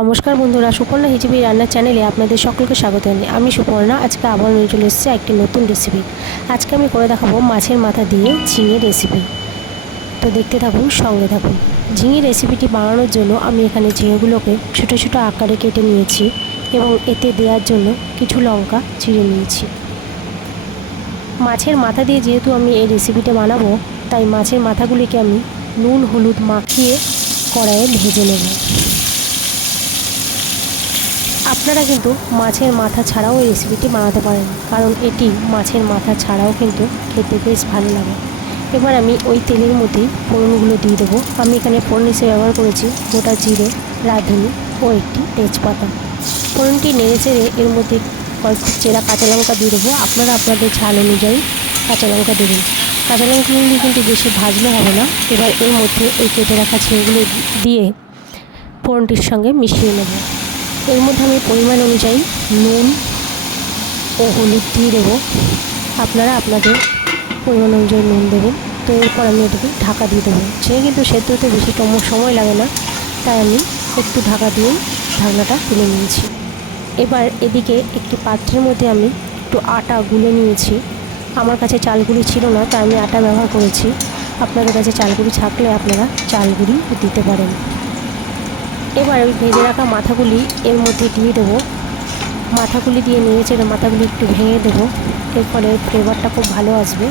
নমস্কার বন্ধুরা, সুপর্ণা হিজিবি রান্নার চ্যানেলে আপনাদের সকলকে স্বাগত জানাই। আমি সুপর্ণা। আজকে আবার নিয়ে চলে এসেছি একটি নতুন রেসিপি। আজকে আমি করে দেখাবো মাছের মাথা দিয়ে ঝিঙে রেসিপি। তো দেখতে থাকুন, সঙ্গে থাকুন। ঝিঙে রেসিপিটি বানানোর জন্য আমি এখানে ঝিঙেগুলোকে ছোটো ছোটো আকারে কেটে নিয়েছি এবং এতে দেওয়ার জন্য কিছু লঙ্কা চিড়ে নিয়েছি। মাছের মাথা দিয়ে যেহেতু আমি এই রেসিপিটা বানাবো, তাই মাছের মাথাগুলিকে আমি নুন হলুদ মাখিয়ে কড়াইয়ে ভেজে নেব। আপনারা কিন্তু মাছের মাথা ছাড়াও এই রেসিপিটি বানাতে পারেন, কারণ এটি মাছের মাথা ছাড়াও কিন্তু খেতে বেশ ভালো লাগে। এবার আমি ওই তেলের মধ্যেই ফোড়নগুলো দিয়ে দেবো। আমি এখানে ফোড়ন হিসেবে ব্যবহার করেছি গোটা জিরে, রাঁধুনি ও একটি তেজপাতা। ফোড়নটি নেড়ে চেড়ে এর মধ্যে কয়েকটি চেরা কাঁচা লঙ্কা দিয়ে দেবো। আপনারা আপনাদের ঝাল অনুযায়ী কাঁচা লঙ্কা দেবেন। কাঁচা লঙ্কাগুলি কিন্তু বেশি ভাজলে হবে না। এবার এর মধ্যে এই কেটে রাখা ঝিঙেগুলো দিয়ে ফোড়নটির সঙ্গে মিশিয়ে নেব। এর মধ্যে আমি পরিমাণ অনুযায়ী নুন ও হলুদ দিয়ে দেবো। আপনারা আপনাদের পরিমাণ অনুযায়ী নুন দেবেন। তো এরপর আমি এটাকে ঢাকা দিয়ে দেবো। সে কিন্তু সেদ্ধ হতে বেশি সময় লাগে না, তাই আমি একটু ঢাকা দিয়ে ঢাকনাটা তুলে নিয়েছি। এবার এদিকে একটি পাত্রের মধ্যে আমি একটু আটা গুলে নিয়েছি। আমার কাছে চালগুড়ি ছিল না, তাই আমি আটা ব্যবহার করেছি। আপনাদের কাছে চালগুড়ি থাকলে আপনারা চালগুড়ি দিতে পারেন। এবার ওই ভেজে রাখা মাথাগুলি এর মধ্যে দিয়ে দেবো। মাথাগুলি দিয়ে নেড়েচেড়ে মাথাগুলি একটু ভেঙে দেবো, এর ফলে ফ্লেভারটা খুব ভালো আসবে।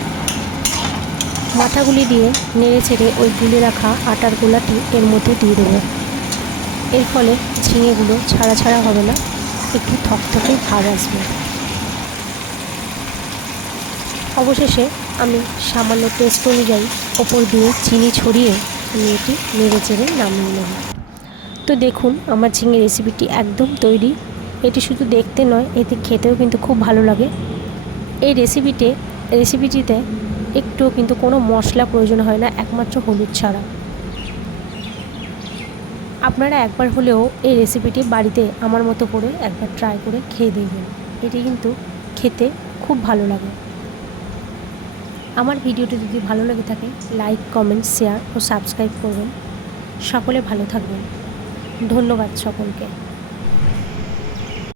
মাথাগুলি দিয়ে নেড়েচেড়ে ওই গুলে রাখা আটার গোলাটি এর মধ্যে দিয়ে দেবো। এর ফলে ঝিঙেগুলো ছাড়া ছাড়া হবে না, একটু থকথকে ভাব আসবে। অবশেষে আমি সামান্য টেস্ট অনুযায়ী ওপর দিয়ে চিনি ছড়িয়ে আমি এটি নেড়েচেড়ে নামিয়ে নেব। তো দেখুন, আমার ঝিঙে রেসিপিটি একদম তৈরি। এটি শুধু দেখতে নয়, এতে খেতেও কিন্তু খুব ভালো লাগে। এই রেসিপিটিতে একটু কিন্তু কোনো মশলা প্রয়োজন হয় না, একমাত্র হলুদ ছাড়া। আপনারা একবার হলেও এই রেসিপিটি বাড়িতে আমার মতো করে একবার ট্রাই করে খেয়ে দেখবেন। এটি কিন্তু খেতে খুব ভালো লাগে। আমার ভিডিওটি যদি ভালো লেগে থাকে, লাইক, কমেন্ট, শেয়ার ও সাবস্ক্রাইব করবেন। সকলে ভালো থাকবেন। ধন্যবাদ সকলকে।